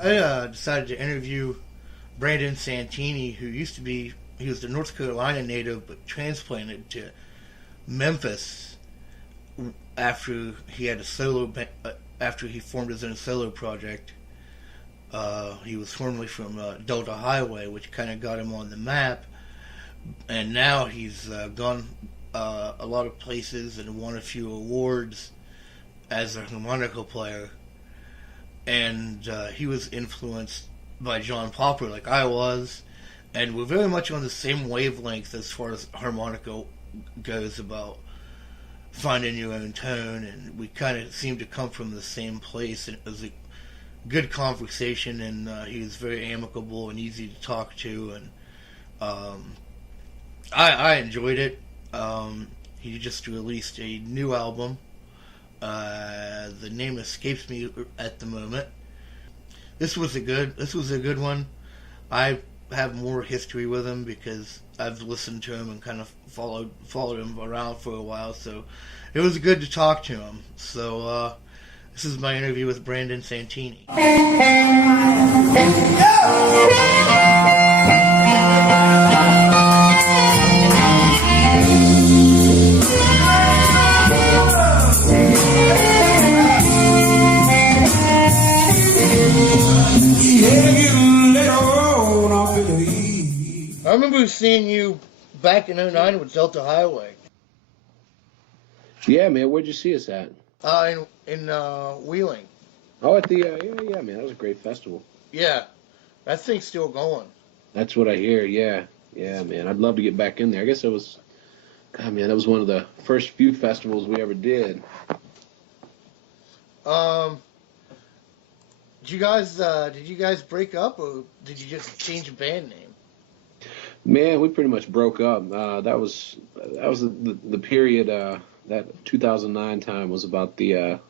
I decided to interview Brandon Santini, who he was the North Carolina native, but transplanted to Memphis after he had after he formed his own solo project. He was formerly from Delta Highway, which kind of got him on the map, and now he's gone a lot of places and won a few awards as a harmonica player. And he was influenced by John Popper, like I was, and we're very much on the same wavelength as far as harmonica goes about finding your own tone, and we kind of seem to come from the same place. And it was a good conversation, and he was very amicable and easy to talk to, and I enjoyed it. He just released a new album. The name escapes me at the moment. This was a good one. I have more history with him because I've listened to him and kind of followed him around for a while. So it was good to talk to him. So this is my interview with Brandon Santini. I remember seeing you back in '09 with Delta Highway. Yeah, man. Where'd you see us at? In Wheeling. Oh, at the yeah, man. That was a great festival. Yeah, that thing's still going. That's what I hear. Yeah, yeah, man. I'd love to get back in there. I guess it was, God, man. That was one of the first few festivals we ever did. Um, did you guys break up, or did you just change a band name? Man, we pretty much broke up. That was the period. That 2009 time was about the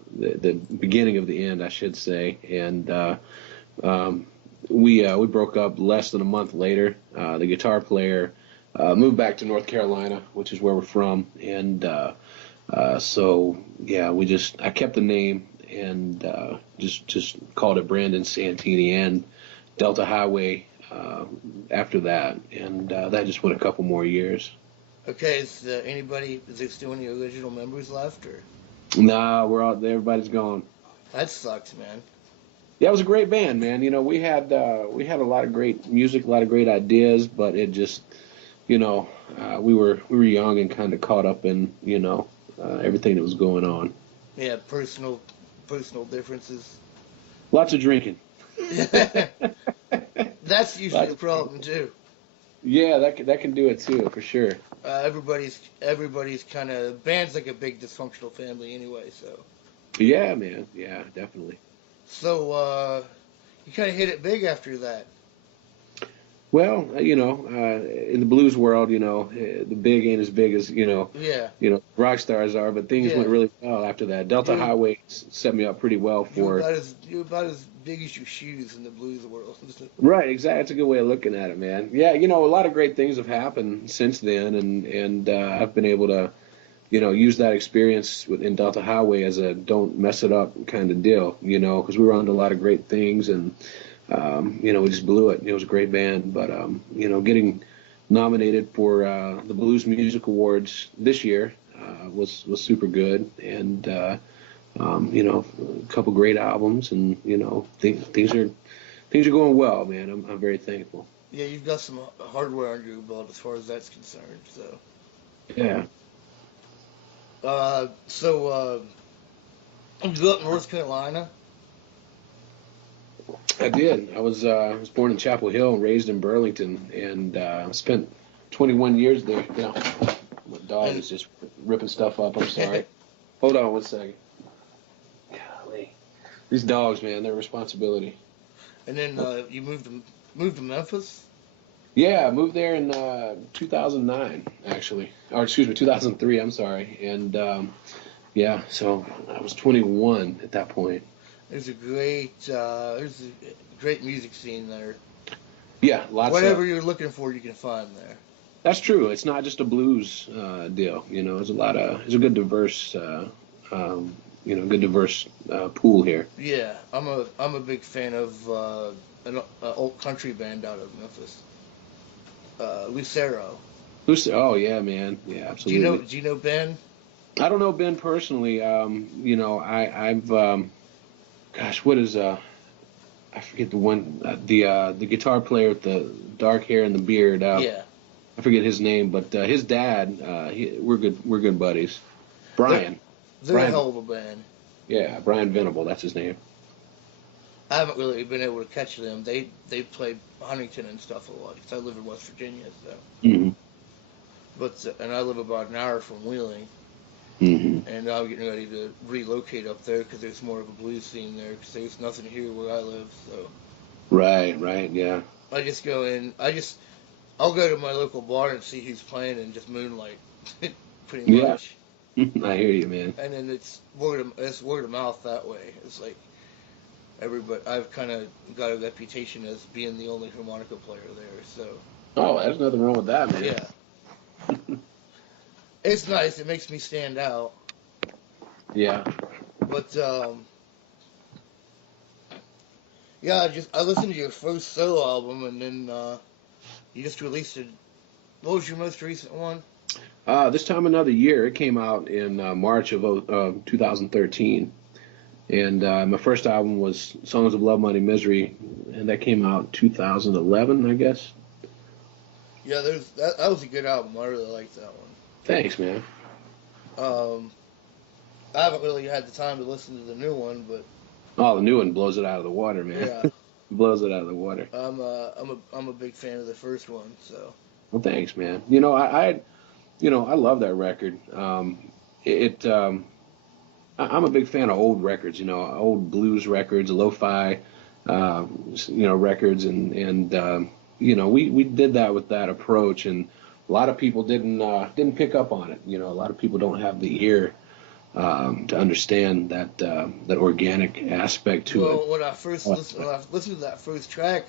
beginning of the end, I should say, and we broke up less than a month later. The guitar player moved back to North Carolina, which is where we're from, and so yeah, I kept the name and just called it Brandon Santini and Delta Highway after that, and that just went a couple more years. Okay, is there still any original members left, or? Nah, we're out there. Everybody's gone. That sucks, man. Yeah, it was a great band, man. You know, we had a lot of great music, a lot of great ideas, but it just, we were young and kind of caught up in everything that was going on. Yeah, personal differences. Lots of drinking. That's usually a problem too. Yeah, that can do it too, for sure. Everybody's kind of band's like a big dysfunctional family anyway. So. Yeah, man. Yeah, definitely. So you kind of hit it big after that. Well, in the blues world, the big ain't as big as Yeah. Rock stars are, but things went really well after that. Delta Highway set me up pretty well for. You're about as big as your shoes in the blues world. Right, exactly. That's a good way of looking at it, man. Yeah, a lot of great things have happened since then, and I've been able to, use that experience in Delta Highway as a don't mess it up kind of deal, because we were on to a lot of great things, and we just blew it. It was a great band, but getting nominated for the Blues Music Awards this year was super good, and a couple great albums, and things are going well, man. I'm very thankful. Yeah, you've got some hardware under your belt as far as that's concerned. So. Yeah. You grew up in North Carolina. I did. I was born in Chapel Hill and raised in Burlington, and spent 21 years there. My dog is just ripping stuff up. I'm sorry. Hold on one second. Golly, these dogs, man, they're a responsibility. And then you moved to Memphis. Yeah, I moved there in 2009, actually, or excuse me, 2003. I'm sorry, and so I was 21 at that point. There's a great music scene there. Yeah, lots. Whatever you're looking for, you can find there. That's true. It's not just a blues deal. There's a good diverse good diverse pool here. Yeah, I'm a big fan of an old country band out of Memphis, Lucero. Oh yeah, man, yeah, absolutely. Do you know Ben? I don't know Ben personally. I've gosh, what is I forget the one the guitar player with the dark hair and the beard. Yeah, I forget his name, but his dad. We're good buddies. they're Brian. they're a Brian. hell of a band. Yeah, Brian Venable. That's his name. I haven't really been able to catch them. They play Huntington and stuff a lot. 'Cause I live in West Virginia, so. Hmm. And I live about an hour from Wheeling, Hmm. and I'm getting ready to relocate up there because there's more of a blues scene there. Because there's nothing here where I live, so Right. Right. Yeah. I just go in. I'll go to my local bar and see who's playing and just moonlight, pretty Yeah. much. I hear you, man. And then it's word of mouth that way. It's like everybody. I've kind of got a reputation as being the only harmonica player there, so Oh, there's nothing wrong with that, man. yeah. It's nice. It makes me stand out. Yeah. But yeah, I listened to your first solo album, and then you just released it. What was your most recent one? This time another year. It came out in March of 2013, and my first album was Songs of Love, Money, Misery, and that came out 2011, I guess. Yeah, that was a good album. I really liked that one. Thanks, man. Um, I haven't really had the time to listen to the new one, but Oh, the new one blows it out of the water, man. yeah, Blows it out of the water. I'm a big fan of the first one. So Well, thanks, man. I love that record. I'm a big fan of old records. Old blues records, lo-fi, records, and we did that with that approach, and a lot of people didn't pick up on it. A lot of people don't have the ear to understand that organic aspect to it. when I listened to that first track,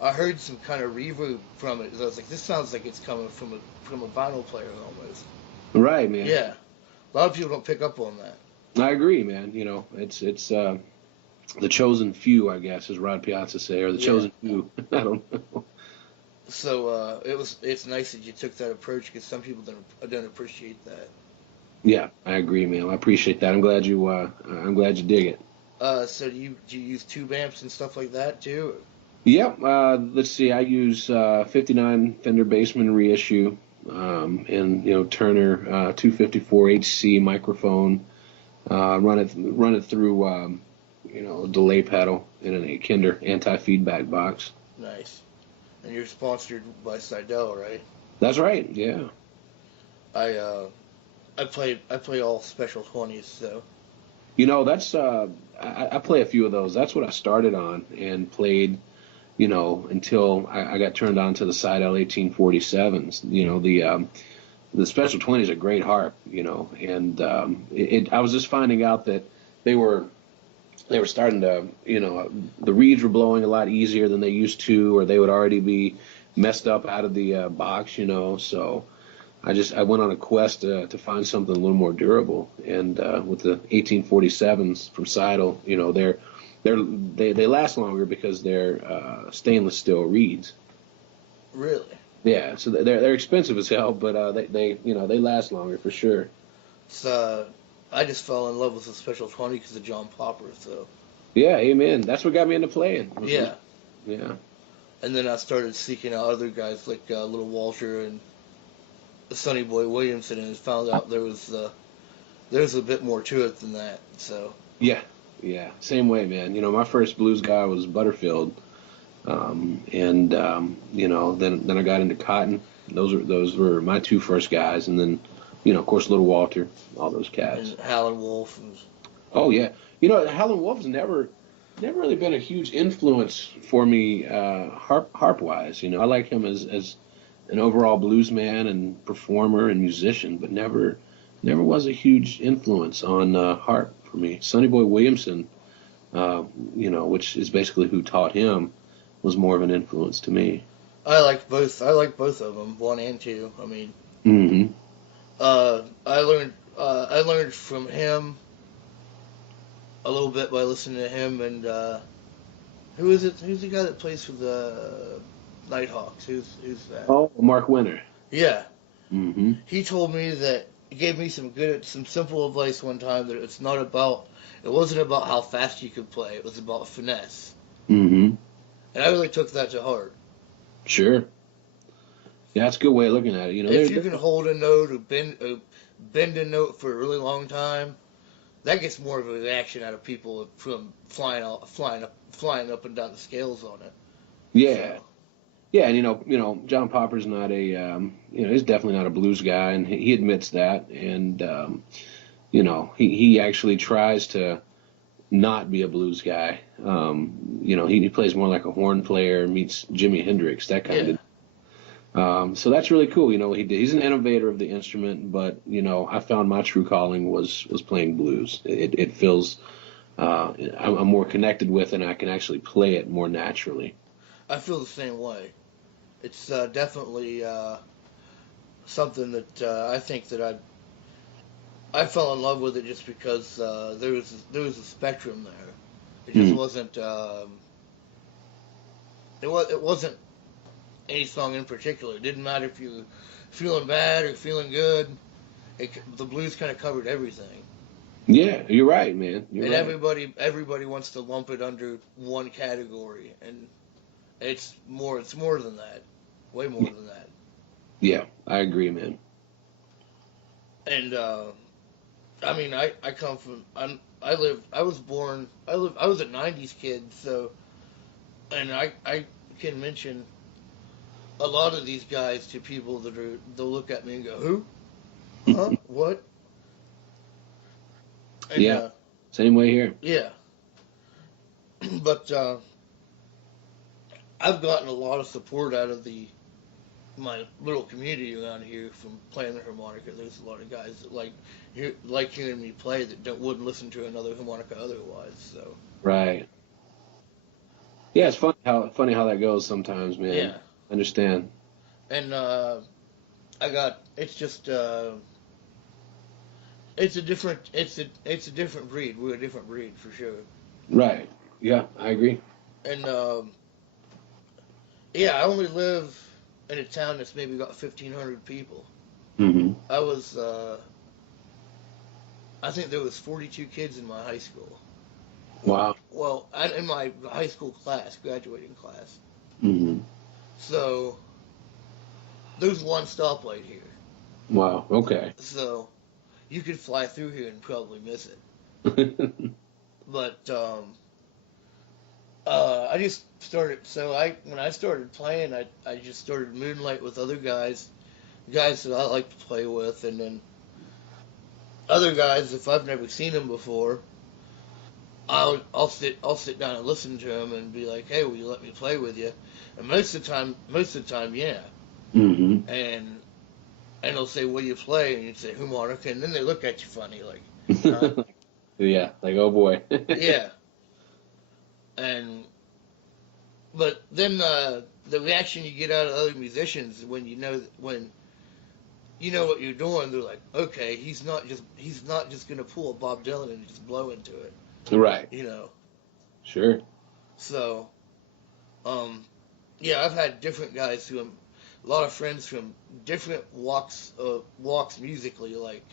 I heard some kind of reverb from it. I was like, this sounds like it's coming from a vinyl player almost. Right, man. Yeah, a lot of people don't pick up on that. I agree, man. It's the chosen few, I guess, as Rod Piazza say, or the chosen few. I don't know. So it's nice that you took that approach because some people don't appreciate that. Yeah, I agree, man. I appreciate that. I'm glad you dig it. So do you use tube amps and stuff like that too? Yep. Let's see. I use 59 Fender Bassman reissue, and Turner 254 HC microphone. Run it through a delay pedal in a Kinder anti-feedback box. Nice. And you're sponsored by Seidel, right? That's right. Yeah. I play all special 20s, so. That's I play a few of those. That's what I started on and played, until I got turned on to the Seidel 1847s. The special 20s are great harp, and I was just finding out that they were starting to, the reeds were blowing a lot easier than they used to, or they would already be messed up out of the box, so I went on a quest to find something a little more durable, and with the 1847s from Seidel, they last longer because they're stainless steel reeds. Really? Yeah, so they're expensive as hell, but they last longer for sure. So I just fell in love with the special 20 because of John Popper. So. Yeah, amen. That's what got me into playing. Yeah. Yeah. And then I started seeking out other guys like Little Walter and Sonny Boy Williamson, and found out there's a bit more to it than that. So. Yeah. Same way, man. My first blues guy was Butterfield. Then I got into Cotton. Those were my two first guys, and then, of course, Little Walter, all those cats. And Howlin' Wolf. Oh yeah, Howlin' Wolf's never really been a huge influence for me, harp wise. I like him as an overall blues man and performer and musician, but never was a huge influence on harp for me. Sonny Boy Williamson, which is basically who taught him, was more of an influence to me. I like both of them, 1 and 2. I mean, Mm-hmm. I learned from him a little bit by listening to him and who is it? Who's the guy that plays for the Nighthawks? Who's that? Oh, Mark Winter. Yeah, Mm-hmm. he told me that he gave me some simple advice one time that it wasn't about how fast you could play. It was about finesse, Mm-hmm. and I really took that to heart. Sure. Yeah, that's a good way of looking at it. You know, If you can hold a note or bend a note for a really long time, that gets more of a reaction out of people from flying up and down the scales on it. yeah, So yeah, and John Popper's not he's definitely not a blues guy, and he admits that, and he actually tries to not be a blues guy. He plays more like a horn player, meets Jimi Hendrix, that kind yeah, of. So that's really cool. He's an innovator of the instrument, but I found my true calling was playing blues. It feels I'm more connected with, and I can actually play it more naturally. I feel the same way. It's definitely something that I think that I fell in love with it just because there was a spectrum there. It just Mm. wasn't it wasn't any song in particular. It didn't matter if you were feeling bad or feeling good. The blues kind of covered everything, Yeah, you're right, man. You're and right. everybody wants to lump it under one category, and it's more than that, way more than that. Yeah, I agree, man. And I mean, I come from I live I was born I was a '90s kid, so and I can mention a lot of these guys to people they'll look at me and go, who, huh, what, and Yeah, same way here. yeah, but I've gotten a lot of support out of the my little community around here from playing the harmonica. There's a lot of guys that like hearing me play that wouldn't listen to another harmonica otherwise. So Right. Yeah, it's funny how that goes sometimes, man. yeah, Understand. and I got it's just it's a different breed. We're a different breed for sure. Right. Yeah, I agree. And yeah, I only live in a town that's maybe got 1,500 people. Hmm. I was I think there was 42 kids in my high school. Wow. In my high school class, graduating class. Hmm. So there's one stoplight here. Wow. Okay. So you could fly through here and probably miss it. But I just started. So I when I started playing, I just started moonlight with other guys that I like to play with, and then other guys if I've never seen them before. I'll sit down and listen to them and be like, hey, will you let me play with you? And most of the time, yeah. Hmm. And they'll say, what do you play? And you say harmonica, and then they look at you funny, like, huh? Yeah, like oh boy. Yeah. And but then the reaction you get out of other musicians when you know what you're doing, they're like, okay, he's not just gonna pull a Bob Dylan and just blow into it, Right. you know. Sure. So um, yeah, I've had different guys a lot of friends from different walks musically. Like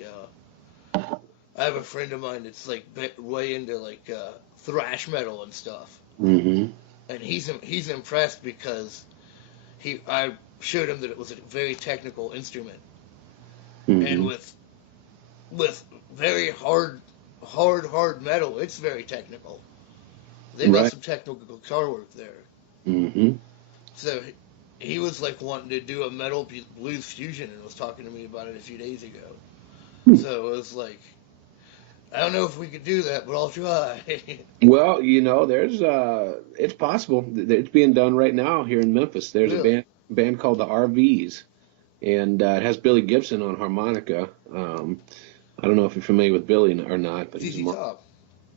I have a friend of mine that's like way into like thrash metal and stuff, Hmm. and he's impressed because I showed him that it was a very technical instrument, and Hmm. with very hard metal, it's very technical. They got Right. some technical guitar work there. Hmm. So he was like wanting to do a metal blues fusion and was talking to me about it a few days ago. So it was like, I don't know if we could do that, but I'll try. Well, there's it's possible. It's being done right now here in Memphis. There's a Really? band called the RVs, and it has Billy Gibson on harmonica. I don't know if you're familiar with Billy or not, but ZZ Top.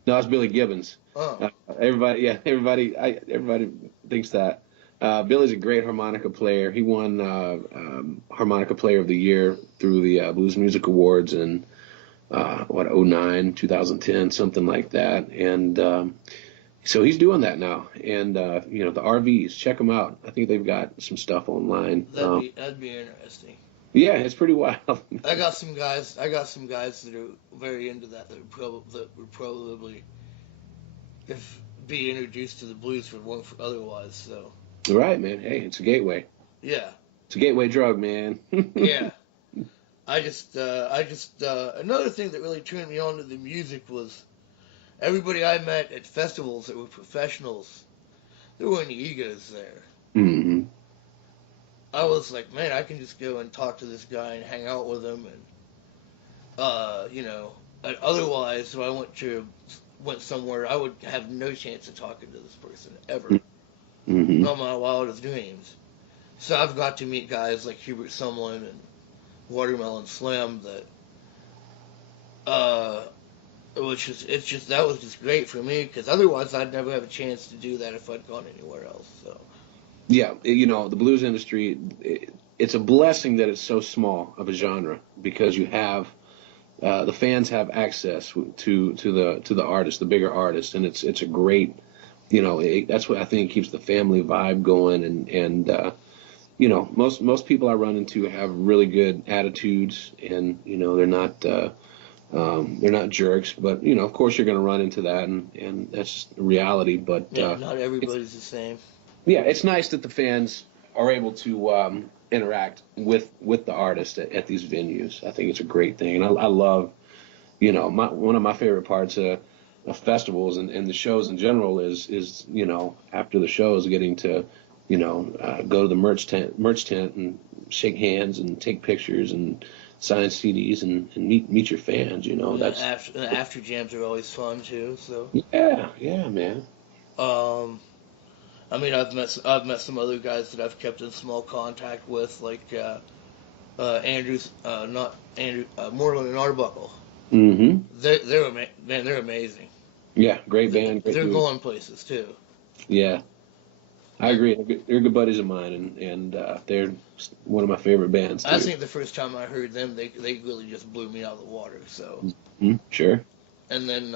no, it's Billy Gibbons. Oh, Everybody thinks that. Billy's a great harmonica player. He won harmonica player of the year through the Blues Music Awards, and what, '09, 2010, something like that. And so he's doing that now. And the RVs, check them out. I think they've got some stuff online. That'd be interesting. Yeah, it's pretty wild. I got some guys. I got some guys that are very into that. That would probably if be introduced to the blues for one for otherwise. So Right, man. Hey, it's a gateway. yeah, It's a gateway drug, man. yeah. Another thing that really turned me on to the music was everybody I met at festivals that were professionals. There weren't any egos there. hmm I was like, man, I can just go and talk to this guy and hang out with him, and And otherwise, if I went somewhere, I would have no chance of talking to this person ever, hmm not my wildest dreams. So I've got to meet guys like Hubert Sumlin and Watermelon Slim that was just great for me because otherwise I'd never have a chance to do that if I'd gone anywhere else. So Yeah, the blues industry, it's a blessing that it's so small of a genre because you have the fans have access to the artist, the bigger artist, and it's a great, that's what I think keeps the family vibe going, and most people I run into have really good attitudes, and they're not jerks, but of course you're going to run into that, and that's just reality. But yeah, not it's everybody's the same. yeah, it's nice that the fans are able to interact with the artist at these venues. I think it's a great thing, and I love, one of my favorite parts of festivals and the shows in general is after the shows getting to go to the merch tent and shake hands and take pictures and sign CDs and meet your fans. And That's the after jams are always fun too. So yeah, man. um, I mean, I've met some other guys that I've kept in small contact with, like Andrews, not Andrew, Moreland and Arbuckle. hmm Man, they're amazing. Yeah, great band, great They're dude. going places too. Yeah, I agree. They're good buddies of mine, and they're one of my favorite bands I too. think the first time I heard them, they really just blew me out of the water. So, Sure. and then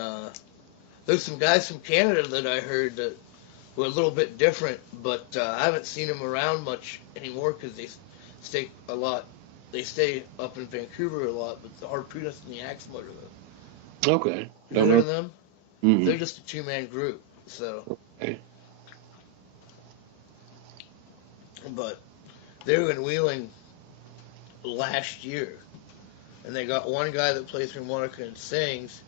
there's some guys from Canada that I heard that were a little bit different, but I haven't seen them around much anymore because they stay a lot. They stay up in Vancouver a lot, but the Harpoonist and the Axe Murderer. Okay. You Don't heard know. of them? Mm-hmm. They're just a two-man group. So, Okay. but they were in Wheeling last year, and they got one guy that plays harmonica and sings,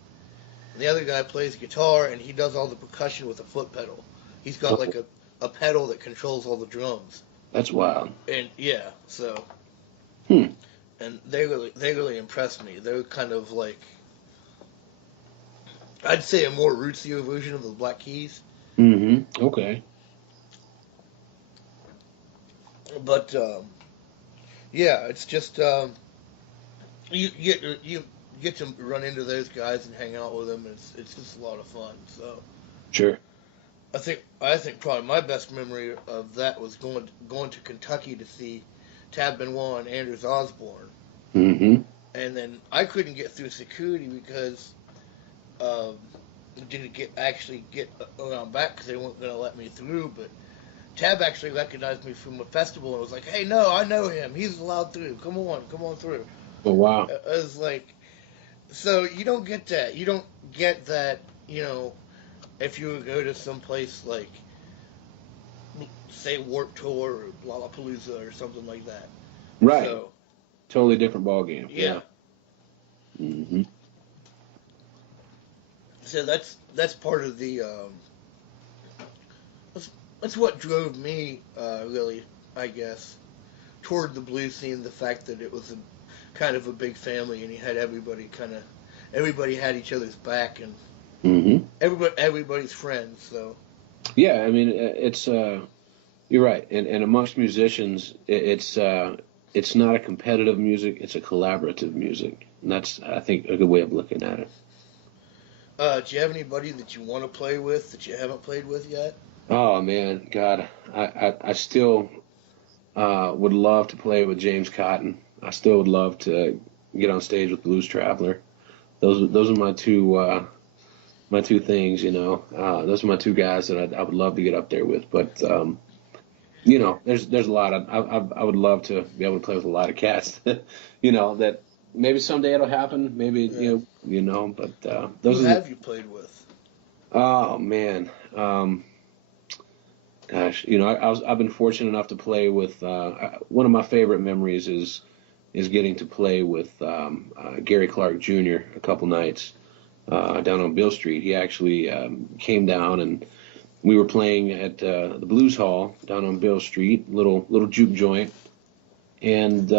and the other guy plays guitar, and he does all the percussion with a foot pedal. He's got like a pedal that controls all the drums. That's wild. And yeah, so Hmm. and they really impressed me. They're kind of like I'd say a more rootsier version of the Black Keys. Mm-hmm. Okay. But yeah, it's just you get to run into those guys and hang out with them. And it's just a lot of fun. So Sure. I think probably my best memory of that was going to Kentucky to see Tab Benoit and Anders Osborne, Mm-hmm. and then I couldn't get through security because um, didn't get around back because they weren't going to let me through. But Tab actually recognized me from a festival and was like, "Hey, no, I know him. He's allowed through. Come on through." Oh wow. I was like, so you don't get that. You don't get that. If you would go to some place like, say, Warped Tour or Lollapalooza or something like that. Right. So Totally different ball game. yeah. Mm-hmm. So that's part of the that's what drove me really, I guess, toward the blues scene. The fact that it was kind of a big family, and you had everybody had each other's back, and Mm-hmm. everybody's friends. So Yeah, I mean, it's you're right, and amongst musicians, it's not a competitive music; it's a collaborative music, and that's I think a good way of looking at it. do you have anybody that you want to play with that you haven't played with yet? Oh man, God, I still would love to play with James Cotton. I still would love to get on stage with Blues Traveler. those are my two things, you know. Those are my two guys that I would love to get up there with. But you know, there's a lot of I would love to be able to play with a lot of cats, you know, that maybe someday it'll happen. Maybe Yeah. you know, but Who those are have you played with? oh man, gosh, you know, I've been fortunate enough to play with one of my favorite memories is getting to play with Gary Clark Jr. a couple nights down on Bill Street. He actually came down and we were playing at the Blues Hall down on Bill Street, little juke joint, and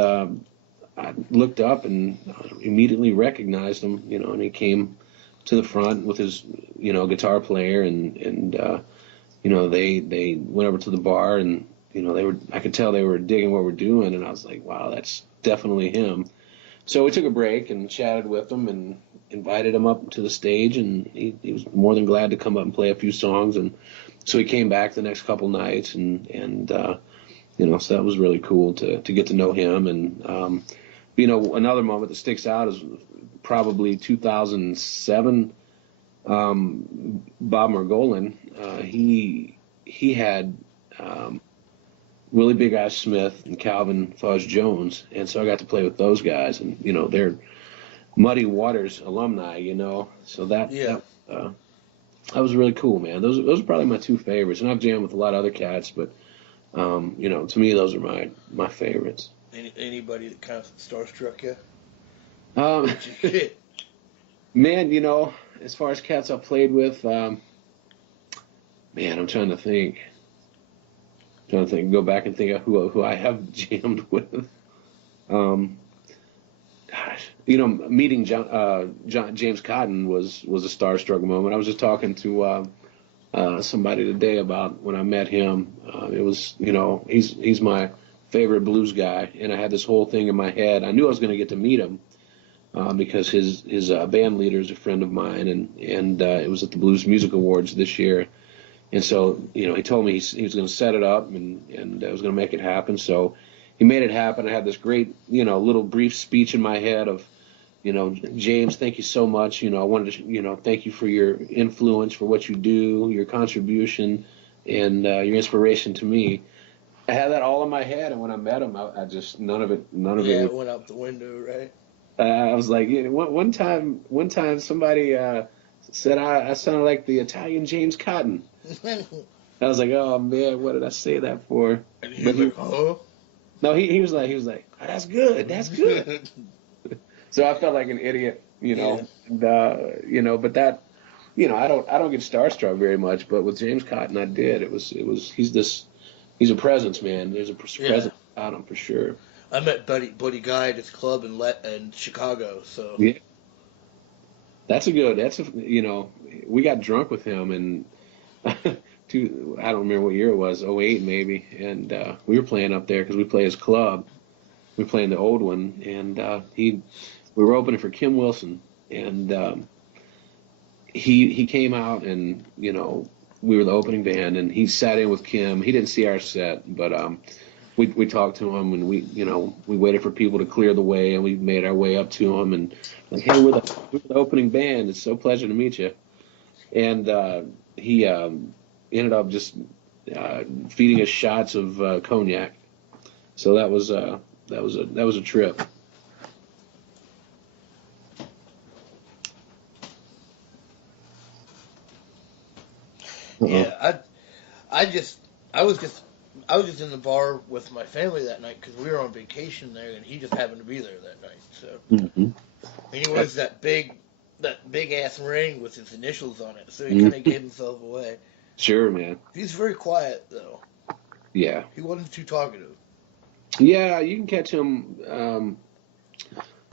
I looked up and immediately recognized him, you know, and he came to the front with his, you know, guitar player, and you know, they went over to the bar, and you know, I could tell they were digging what we're doing, and I was like, wow, that's definitely him. So we took a break and chatted with him and invited him up to the stage, and he was more than glad to come up and play a few songs. And so he came back the next couple nights, and you know, so that was really cool to get to know him. And you know, another moment that sticks out is probably 2007. Bob Margolin, he had Willie Big Eye Smith and Calvin Fudge Jones, and so I got to play with those guys, and you know, they're Muddy Waters alumni, you know, so Yeah. that was really cool, man. Those are probably my two favorites, and I've jammed with a lot of other cats, but you know, to me, those are my favorites. Anybody that kind of starstruck you? Um, man, you know, as far as cats I've played with, man, I'm trying to think. Go back and think of who I have jammed with. Um, Gosh, you know, meeting James Cotton was a starstruck moment. I was just talking to somebody today about when I met him. It was, you know, he's my favorite blues guy, and I had this whole thing in my head. I knew I was going to get to meet him because his band leader is a friend of mine, and it was at the Blues Music Awards this year. And so, you know, he told me he was going to set it up and was going to make it happen. So he made it happen. I had this great, you know, little brief speech in my head of, you know, James, thank you so much. You know, I wanted to, you know, thank you for your influence, for what you do, your contribution, and your inspiration to me. I had that all in my head, and when I met him, I just none of it Yeah, was. it went out the window, right? I was like, you know, one time somebody said I sounded like the Italian James Cotton. I was like, oh man, what did I say that for? And he But was like, "Oh, no, he was like, oh, that's good. So I felt like an idiot, you yeah, know, and, you know, but that, you know, I don't get starstruck very much, but with James Cotton, I did. It was he's a presence, man. There's a yeah." presence about him for sure. I met Buddy Guy at his club in Chicago. So Yeah, you know, we got drunk with him and. I don't remember what year it was, '08 maybe, and we were playing up there because we play his club. We play in the old one, and we were opening for Kim Wilson, and he came out, and you know, we were the opening band, and he sat in with Kim. He didn't see our set, but we talked to him, and we waited for people to clear the way, and we made our way up to him, and like, hey, we're the opening band. It's so pleasure to meet you. And he ended up just feeding us shots of cognac. So that was a trip. Uh-oh. yeah, I just I was just I was just in the bar with my family that night because we were on vacation there, and he just happened to be there that night. So Mm-hmm. and he wears that big ass ring with his initials on it, so he kind of Mm-hmm. gave himself away. Sure, man. He's very quiet though. Yeah, He wasn't too talkative. yeah. You can catch him.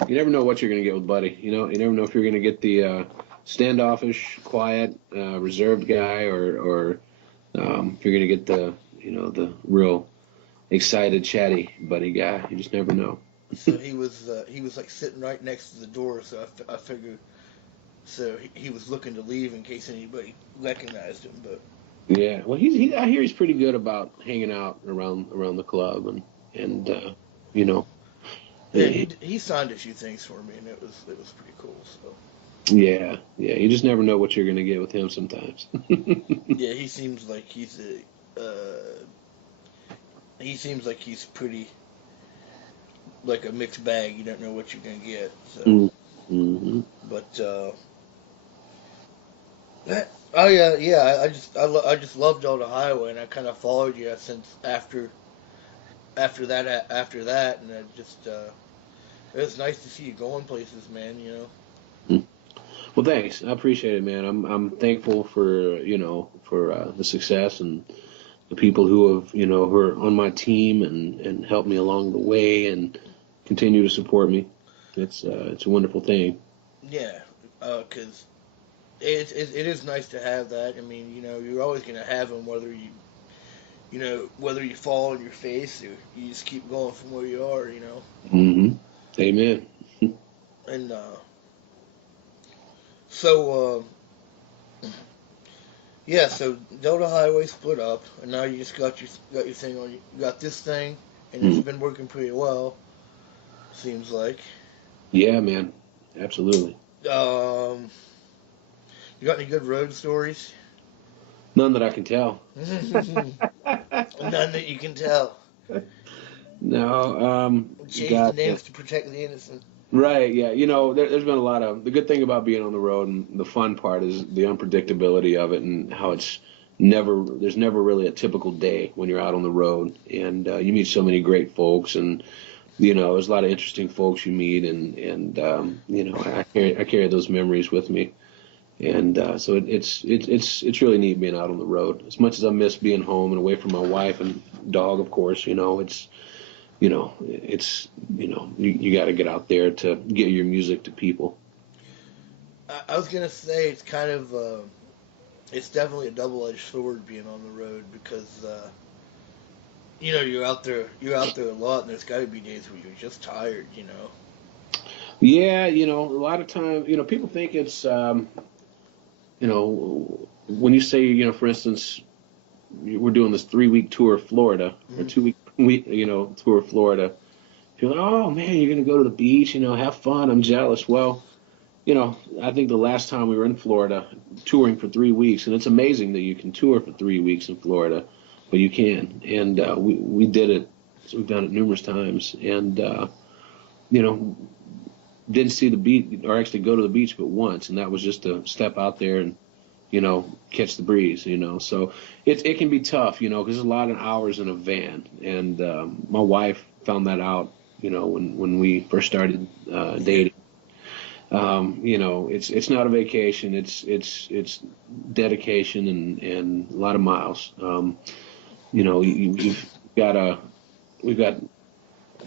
You never know what you're going to get with Buddy. You know, you never know if you're going to get the standoffish, quiet, reserved guy, or if you're going to get the the real excited, chatty Buddy guy. You just never know. So he was like sitting right next to the door. So I figured. So he was looking to leave in case anybody recognized him, but Yeah, well, I hear he's pretty good about hanging out around the club, and you know, yeah, he, he signed a few things for me, and it was pretty cool. So Yeah, yeah. You just never know what you're gonna get with him sometimes. Yeah, he seems like he's pretty like a mixed bag. You don't know what you're gonna get. So, Mm-hmm. but oh yeah, yeah. I just loved all the highway, and I kind of followed you since after that, and it was nice to see you going places, man. You know. Well, thanks. I appreciate it, man. I'm thankful for for the success and the people who have who are on my team and helped me along the way and continue to support me. It's a wonderful thing. Yeah, because it is nice to have that. I mean, you know, you're always gonna have them whether you fall on your face or you just keep going from where you are. You know, Hmm. Amen. and so yeah, so Delta Highway split up, and now you just got your thing on. You got this thing, and it's Mhm. been working pretty well. Seems like. Yeah, man. Absolutely. Um, you got any good road stories? None that I can tell. None that you can tell. No, Change the God, names to protect the innocent. right, yeah. There's been a lot of the good thing about being on the road, and the fun part is the unpredictability of it, and how there's never really a typical day when you're out on the road, and you meet so many great folks, and there's a lot of interesting folks you meet, and I carry those memories with me, and so it's really neat being out on the road. As much as I miss being home and away from my wife and dog, of course, it's you got to get out there to get your music to people. I was gonna say it's definitely a double-edged sword being on the road because you're out there a lot, and there's got to be days where you're just tired. You know. Yeah, a lot of times, people think it's when you say, for instance, we're doing this 3 week tour of Florida or Mm-hmm. 2 week tour of Florida. People are like, oh man, you're gonna go to the beach, have fun. I'm jealous. Well, I think the last time we were in Florida touring for 3 weeks, and it's amazing that you can tour for 3 weeks in Florida, but you can, and we did it. So we've done it numerous times, and you know, didn't see the beach or actually go to the beach but once, and that was just to step out there and catch the breeze. So it can be tough, because there's a lot of hours in a van, and my wife found that out, when we first started Yeah. dating. It's not a vacation. It's dedication and a lot of miles. You've got a we've got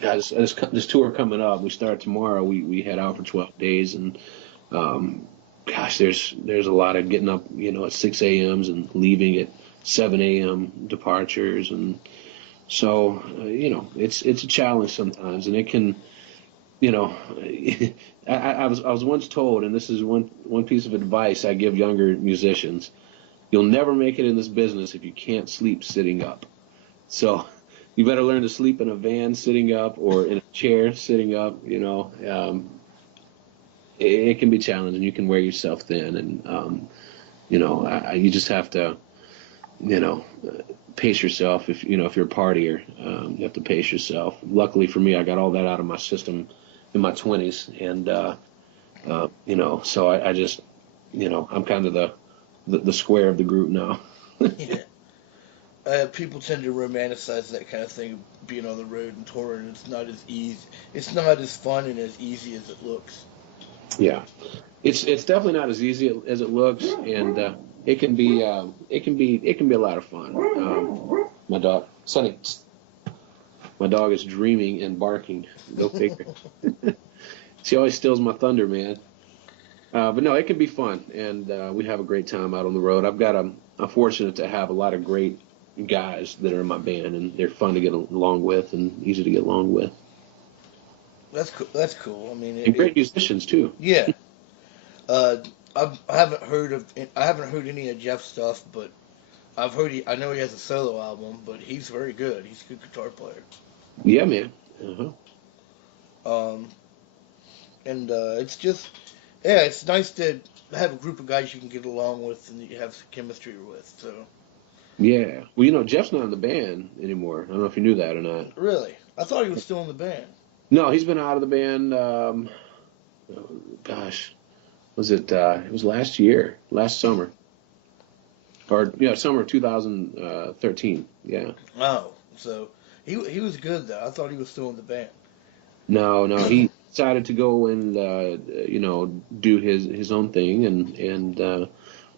guys this tour coming up. We start tomorrow. We head out for 12 days, and um, gosh, there's a lot of getting up, at 6 a.m.s and leaving at 7 a.m. departures, and so it's a challenge sometimes, and it can you know, I was once told, and this is one piece of advice I give younger musicians: you'll never make it in this business if you can't sleep sitting up. So you better learn to sleep in a van sitting up or in a chair sitting up. It can be challenging. You can wear yourself thin, and you just have to you know pace yourself. If you're a partier, you have to pace yourself. Luckily for me, I got all that out of my system in my 20s, and so I just, I'm kind of the square of the group now. Yeah. People tend to romanticize that kind of thing, being on the road and touring. It's not as easy. It's not as fun and as easy as it looks. Yeah, it's definitely not as easy as it looks, and it can be a lot of fun. My dog, Sonny, my dog is dreaming and barking. Go figure. She always steals my thunder, man. But no, it can be fun, and we have a great time out on the road. I'm fortunate to have a lot of great guys that are in my band, and they're fun to get along with and easy to get along with, That's cool. That's cool. I mean, and great musicians too. yeah. Uh, I haven't heard any of Jeff's stuff, but I know he has a solo album, but he's very good. He's a good guitar player. Yeah, man. Uh-huh. Um, and Yeah, it's nice to have a group of guys you can get along with and that you have some chemistry with. So Yeah. Well, Jeff's not in the band anymore. I don't know if you knew that or not. really, I thought he was still in the band. No, he's been out of the band. Oh, gosh, was it? It was last year, last summer, or yeah, summer of 2013. Yeah. Oh, so he was good though. I thought he was still in the band. No, no, he decided to go and do his own thing, and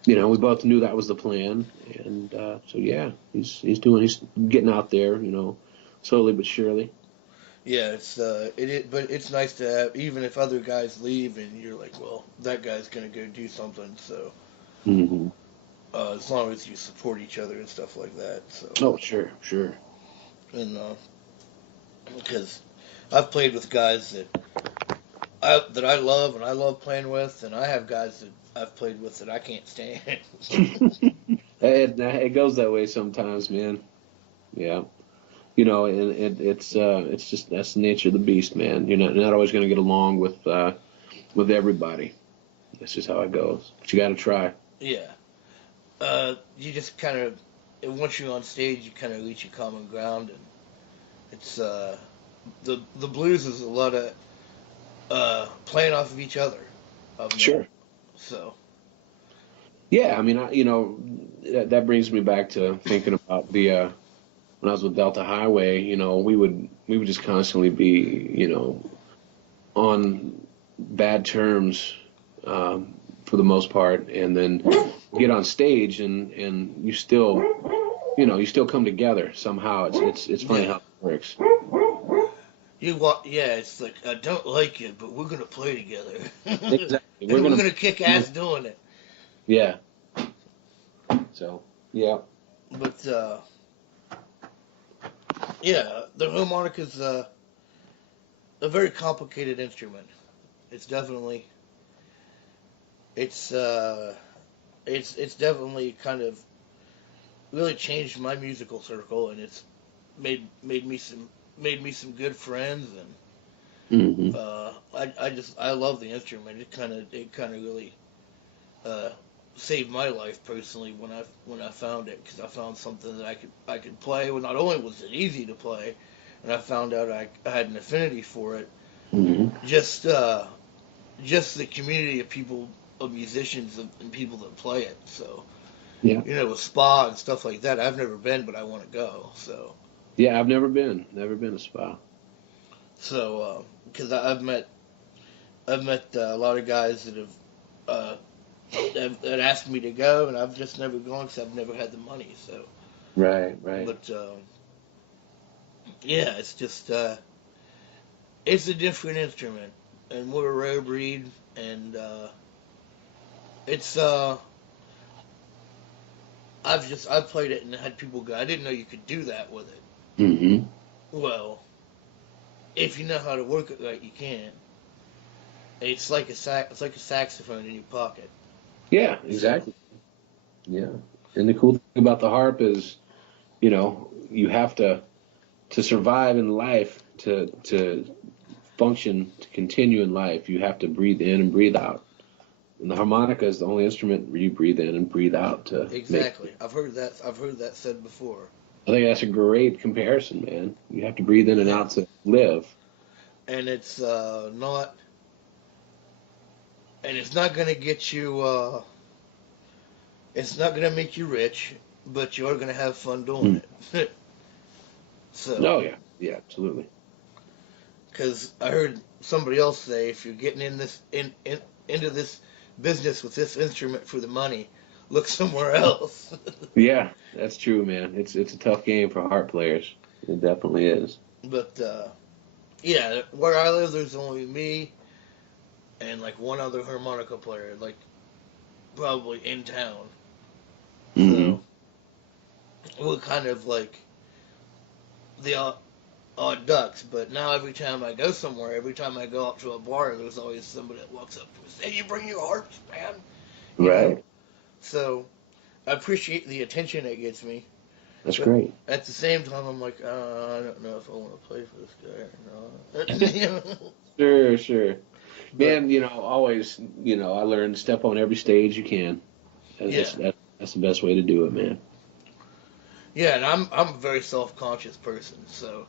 we both knew that was the plan, and so yeah, he's getting out there, slowly but surely. Yeah, but it's nice to have, even if other guys leave and you're like, well, that guy's gonna go do something. So Hmm. as long as you support each other and stuff like that. So Oh, sure, sure. and because I've played with guys that I love and I love playing with, and I have guys that I've played with that I can't stand. It goes that way sometimes, man. Yeah. And it's just that's the nature of the beast, man. You're not always going to get along with everybody. That's just how it goes. But you got to try. Yeah, you just kind of once you're on stage, you kind of reach a common ground, and it's the blues is a lot of playing off of each other. I've known. Sure. So Yeah, I mean, that brings me back to thinking about the when I was with Delta Highway. We would just constantly be on bad terms for the most part, and then get on stage and you still come together somehow. It's funny yeah, how it works. yeah, it's like I don't like you, but we're gonna play together, Exactly. and we're gonna kick ass doing it. Yeah. So yeah. But yeah, the harmonica's a very complicated instrument. It's definitely it's it's definitely kind of really changed my musical circle, and it's made me some good friends, and Hmm. I love the instrument. It kind of really uh, saved my life personally when I found it, because I found something that I could play. Well, not only was it easy to play, and I found out I had an affinity for it. Hmm. Just just the community of people, of musicians and people that play it. So Yeah. with spa and stuff like that. I've never been, but I want to go. Yeah. I've never been to Spa. Because I've met a lot of guys that uh, that asked me to go, and I've just never gone because I've never had the money. So, Right. Right. but yeah, it's just it's a different instrument, and we're a rare breed, and it's I've played it and had people go, I didn't know you could do that with it. Hmm. Well, if you know how to work it right, you can. It's like a saxophone in your pocket. Yeah. So Exactly. Yeah. And the cool thing about the harp is, you have to survive in life, to function, to continue in life. You have to breathe in and breathe out. And the harmonica is the only instrument where you breathe in and breathe out to make. exactly, I've heard that said before, I think that's a great comparison, man. You have to breathe in and yeah. out to live. And it's not gonna get you. It's not gonna make you rich, but you are gonna have fun doing Mm. it. So, Oh yeah, yeah, absolutely. because I heard somebody else say, if you're getting into this business with this instrument for the money, look somewhere else. Yeah, that's true, man. It's a tough game for harp players. It definitely is. But yeah, where I live, there's only me and like one other harmonica player, like probably in town. Hmm. So we're kind of like the odd ducks. But now every time I go somewhere, every time I go out to a bar, there's always somebody that walks up to us, "Hey, you bring your harps, man?" You know. Right. So I appreciate the attention it gets me, That's but great. at the same time, I'm like, I don't know if I want to play for this guy or not. You know? Sure, sure. But Man, always, I learned step on every stage you can. yeah, That's the best way to do it, man. yeah, and I'm a very self conscious person, so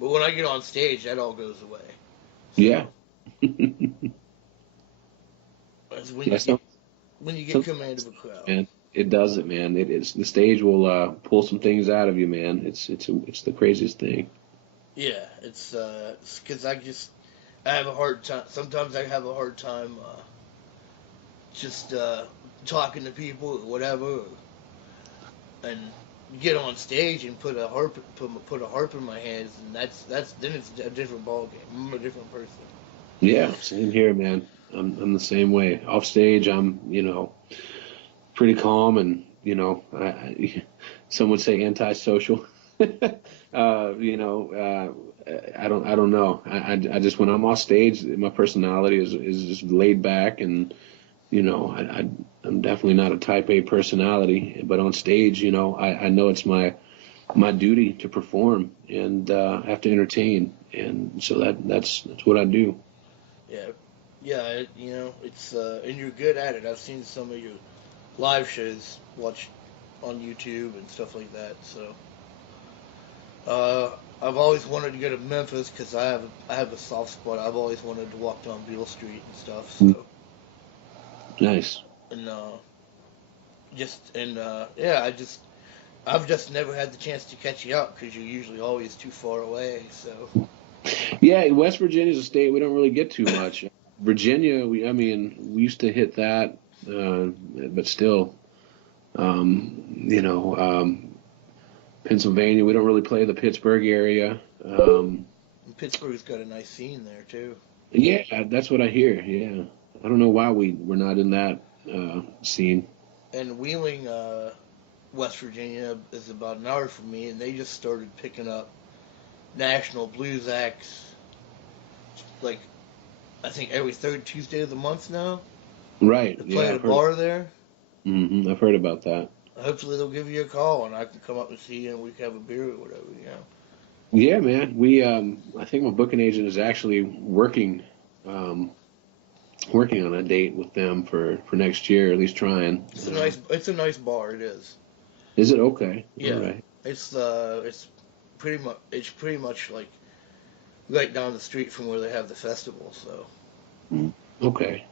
but when I get on stage, that all goes away. Yeah. So that's Yeah. when you get Some, command of a crowd. man, it does it, man. It's the stage will pull some things out of you, man. It's the craziest thing. Yeah, it's because I have a hard time. Sometimes I have a hard time just talking to people or whatever, and get on stage and put a harp in my hands, and that's then it's a different ball game. I'm a different person. Yeah, same here, man. I'm the same way. Off stage, I'm pretty calm and some would say antisocial. I don't know. I just when I'm off stage, my personality is just laid back and I'm definitely not a type A personality, but on stage, I know it's my duty to perform and I have to entertain, and so that's what I do. Yeah, yeah. It's and you're good at it. I've seen some of your live shows, watched on YouTube and stuff like that. So I've always wanted to go to Memphis because I have a soft spot. I've always wanted to walk down Beale Street and stuff. Mm, So nice. and yeah, I've just never had the chance to catch you up because you're usually always too far away. So Yeah, West Virginia's a state we don't really get too much. Virginia, I mean, we used to hit that, but still, Pennsylvania, we don't really play the Pittsburgh area. and Pittsburgh's got a nice scene there too. Yeah, that's what I hear. Yeah, I don't know why we're not in that scene. And Wheeling, West Virginia, is about an hour from me, and they just started picking up national blues acts like I think every third Tuesday of the month now. Right. They play Yeah, at a I've heard. bar there. I've heard about that. Hopefully they'll give you a call and I can come up and see you and we can have a beer or whatever. Yeah, man. I think my booking agent is actually um, working on a date with them for next year, at least trying. It's a nice bar. It is. Is it okay? All Yeah, right. it's pretty much like right down the street from where they have the festival. So Mm, okay.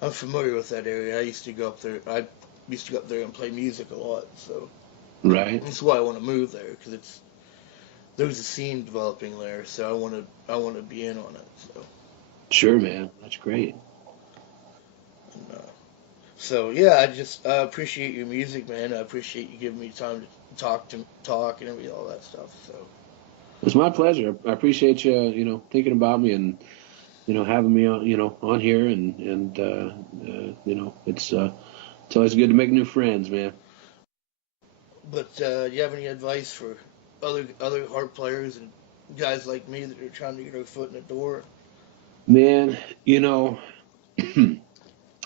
I'm familiar with that area. I used to go up there. I used to go up there and play music a lot. So Right. that's why I want to move there because there's a scene developing there. So I want to be in on it. Sure, man. That's great. So yeah, I appreciate your music, man. I appreciate you giving me time to talk and every all that stuff. So It's my pleasure. I appreciate you, thinking about me and having me on, on here and it's always good to make new friends, man. but do you have any advice for other harp players and guys like me that are trying to get their foot in the door? Man,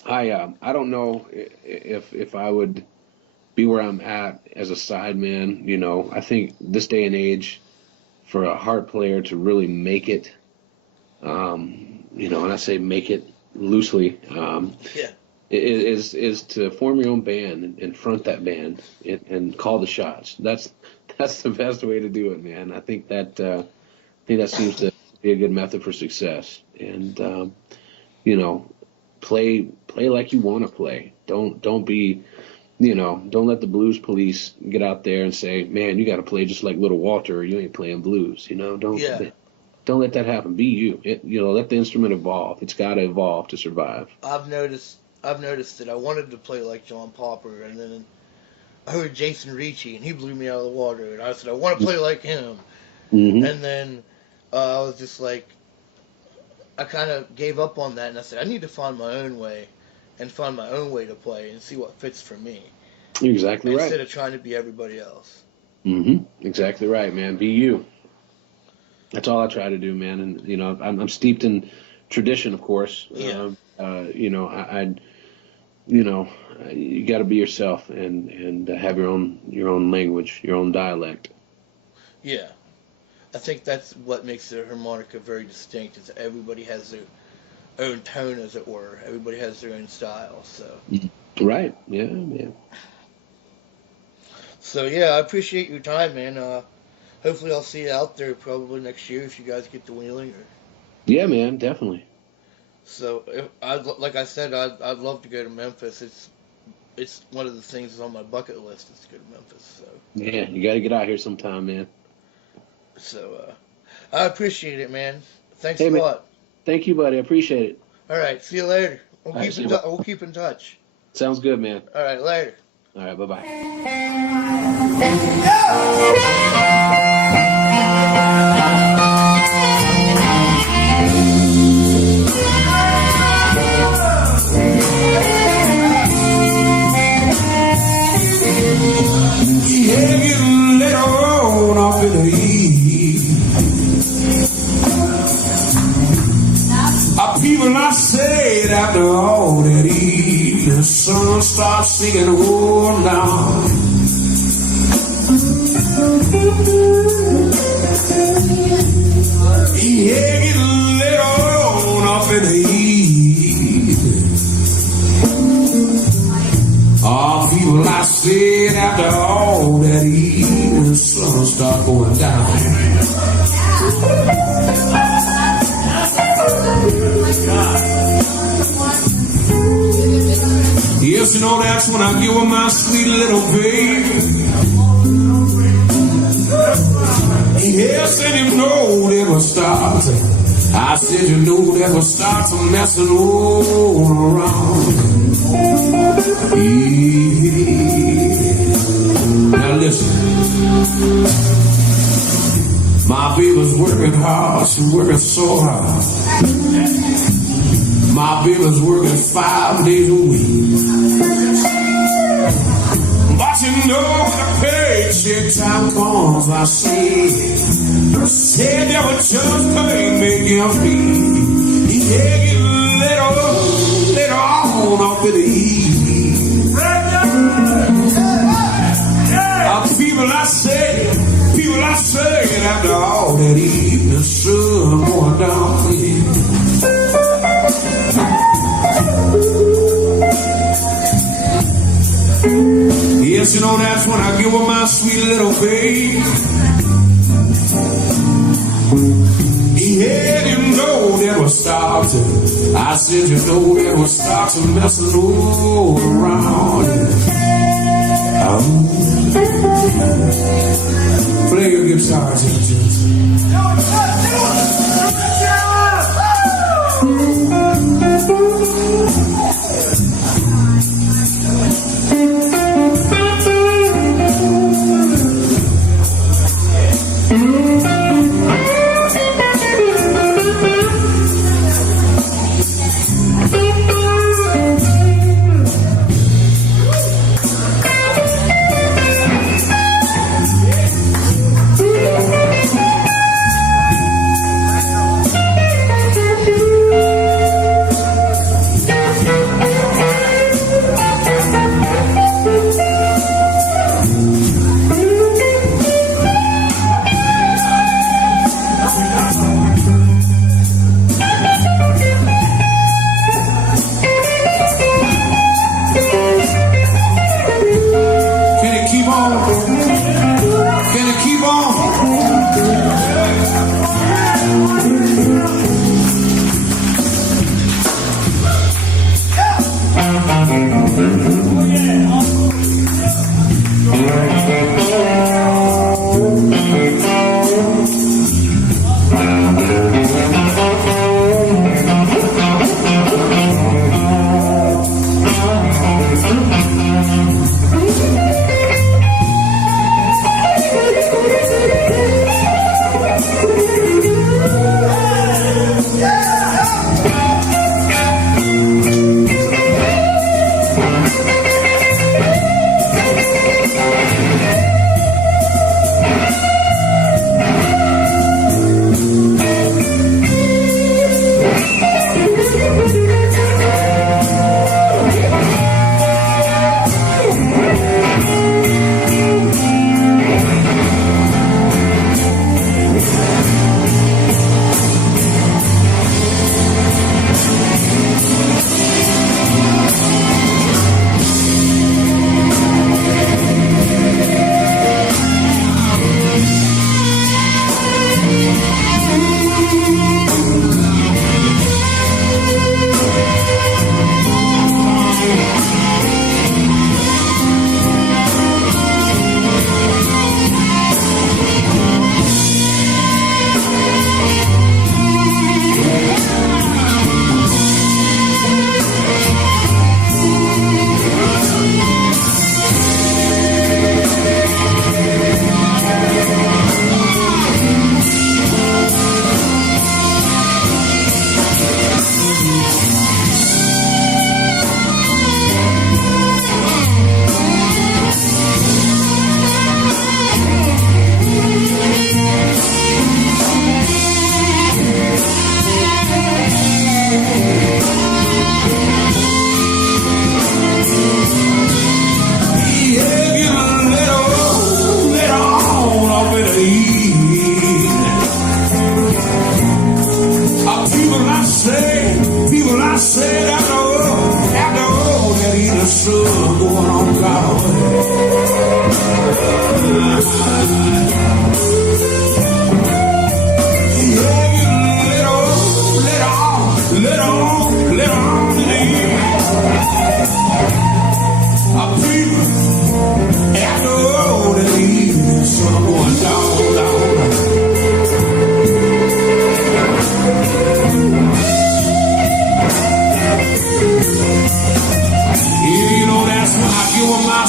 I don't know if I would be where I'm at as a sideman. I think this day and age for a harp player to really make it, and I say make it loosely, Yeah, is to form your own band and front that band and call the shots. That's the best way to do it, man. I think that seems to be a good method for success. And you know, play like you want to play. Don't be don't let the blues police get out there and say, man, you got to play just like Little Walter or you ain't playing blues. yeah. Don't let that happen. Be you. Let the instrument evolve. It's got to evolve to survive. I've noticed I've noticed that I wanted to play like John Popper, and then I heard Jason Ricci, and he blew me out of the water, and I said I want to play like him, Hmm. and then I was just like I kind of gave up on that, and I said I need to find my own way, and find my own way to play, and see what fits for me, You're exactly right. instead of trying to be everybody else. Exactly right, man. Be you. That's all I try to do, man. And I'm steeped in tradition, of course. Yeah, You know, you got to be yourself and have your own language, your own dialect. yeah. I think that's what makes the harmonica very distinct. Is everybody has their own tone, as it were. Everybody has their own style. So. Right. Yeah, man. So yeah, I appreciate your time, man. Hopefully, I'll see you out there probably next year if you guys get to Wheeling. Yeah, man, definitely. So, like I said, I'd love to go to Memphis. It's one of the things that's on my bucket list is to go to Memphis. So yeah, you got to get out here sometime, man. So I appreciate it, man. Thanks a lot. Thank you, buddy. I appreciate it. All right, see you later. We'll keep in touch. Sounds good, man. All right, later. All right, bye-bye. People, I said after all that evening, the sun starts singing, oh, now. Yeah, get later on up in the evening. Oh, people, I said after all that evening, the sun starts going down. Yes, you know, that's when I give her my sweet little baby. Yes, and you know they will start. I said you know they will start to messing all around. Yeah. Now listen. My baby's working hard, she's working so hard. My baby's working 5 days a week. But you know when the paycheck time comes, I said that would just make him feel. Yeah, get later on up in the evening. People I say, after all that evening, sun going down. Yes, you know, that's when I give her my sweet little baby. Yeah, you know that was starting. I said, you know that was starting messing all around. Play your guitar, Jim.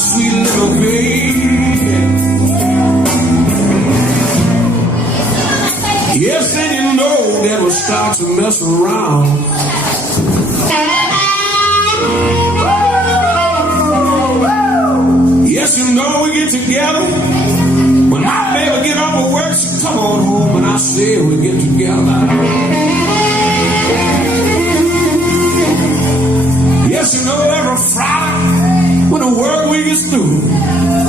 Sweet little baby. Yes, and you know that we'll start to mess around. Yes, you know we get together. When my baby get off of work, she come on home and I say we get together. Yes, you know every Friday when the work week is through,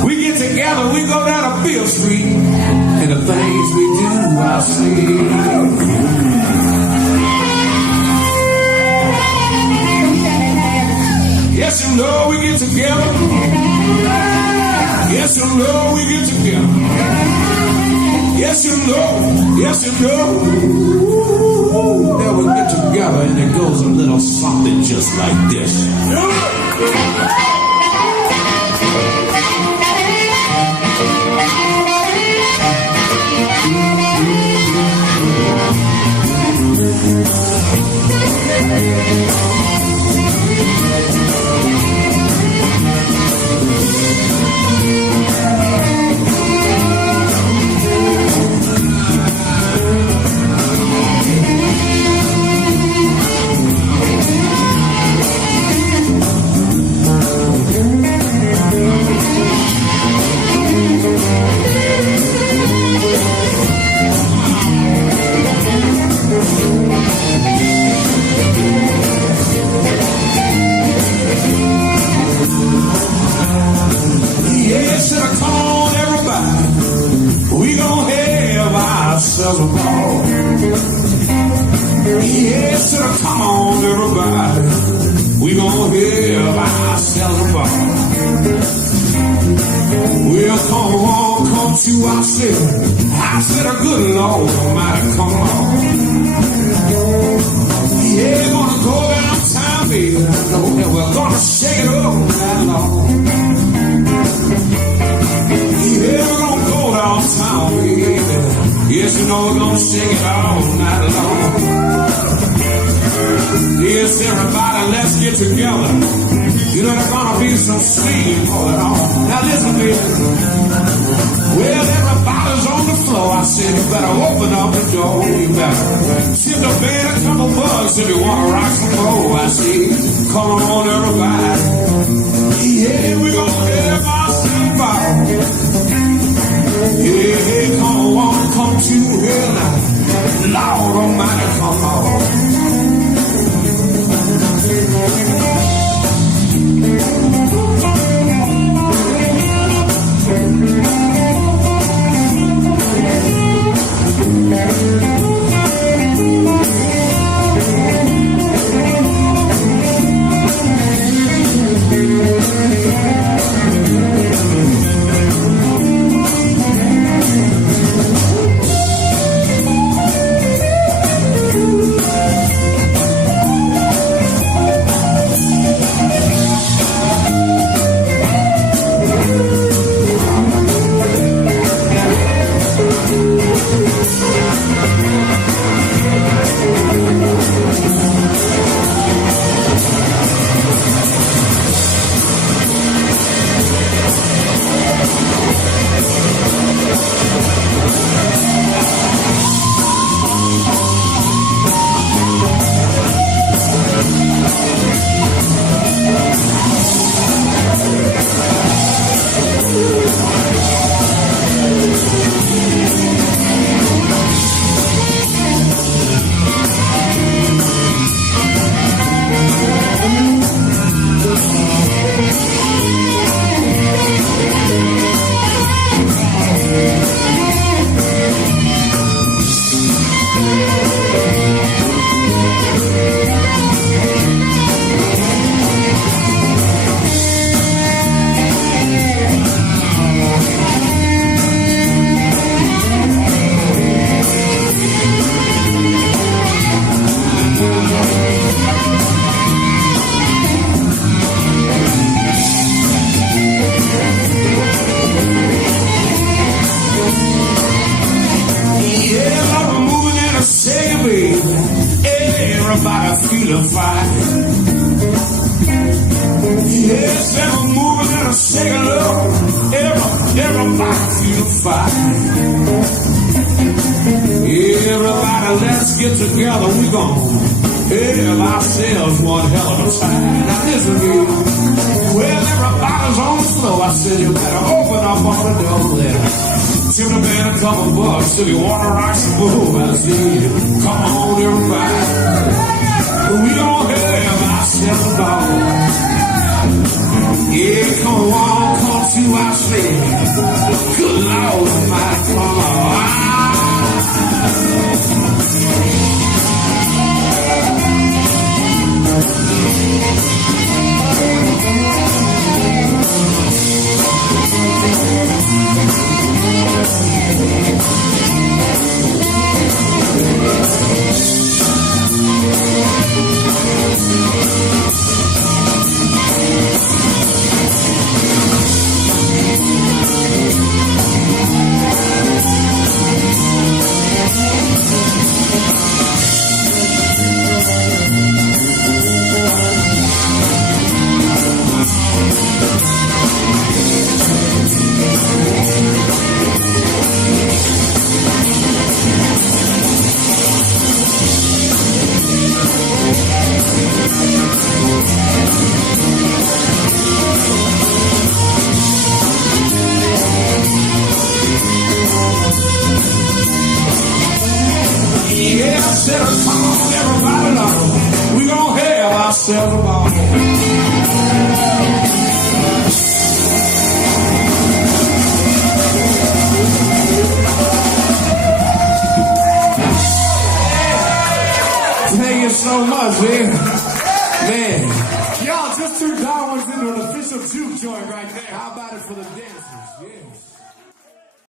we get together, we go down to Beale Street, and the things we do, I see. Yes, you know we get together. Yes, you know we get together. Yes, you know that we get together, and it goes a little something just like this. Yes, come on, everybody. We gonna have ourselves a ball. Well, come on, come to ourselves. I said a good Lord Almighty, come on. Yeah, gonna go downtown, baby. I know that we're gonna shake it up that long. Yeah, we're gonna go downtown, baby. Yes, you know we're gonna shake it all night long. Yes, everybody, let's get together. You know there's gonna be some singing going on. Now listen, baby. Well, everybody's on the floor. I said you better open up the door. You better send the band a couple bucks if you wanna rock some more. I see. Come on, everybody. Yeah, we're gonna have ourselves out. Yeah, come on, come to hell now. Lord Almighty, come on. everybody feeling fine. Yes, every moving and a shaking love, everybody feeling fine. Everybody, let's get together. We gon' have ourselves one hell of a time. Now listen to me. Well, everybody's on the floor. I said you better open up on the door there. Give the man a couple bucks if you wanna rock some move. I said, come on, everybody. We gon' have ourselves a ball. Yeah, come on, come to our sled. Good Lord, Almighty, come on. Yeah, I said, come on, everybody, now. We gon' have ourselves a ball. Thank you so much, man. Man, y'all just turned Darwin's into an official juke joint right there. How about it for the dancers? Yeah.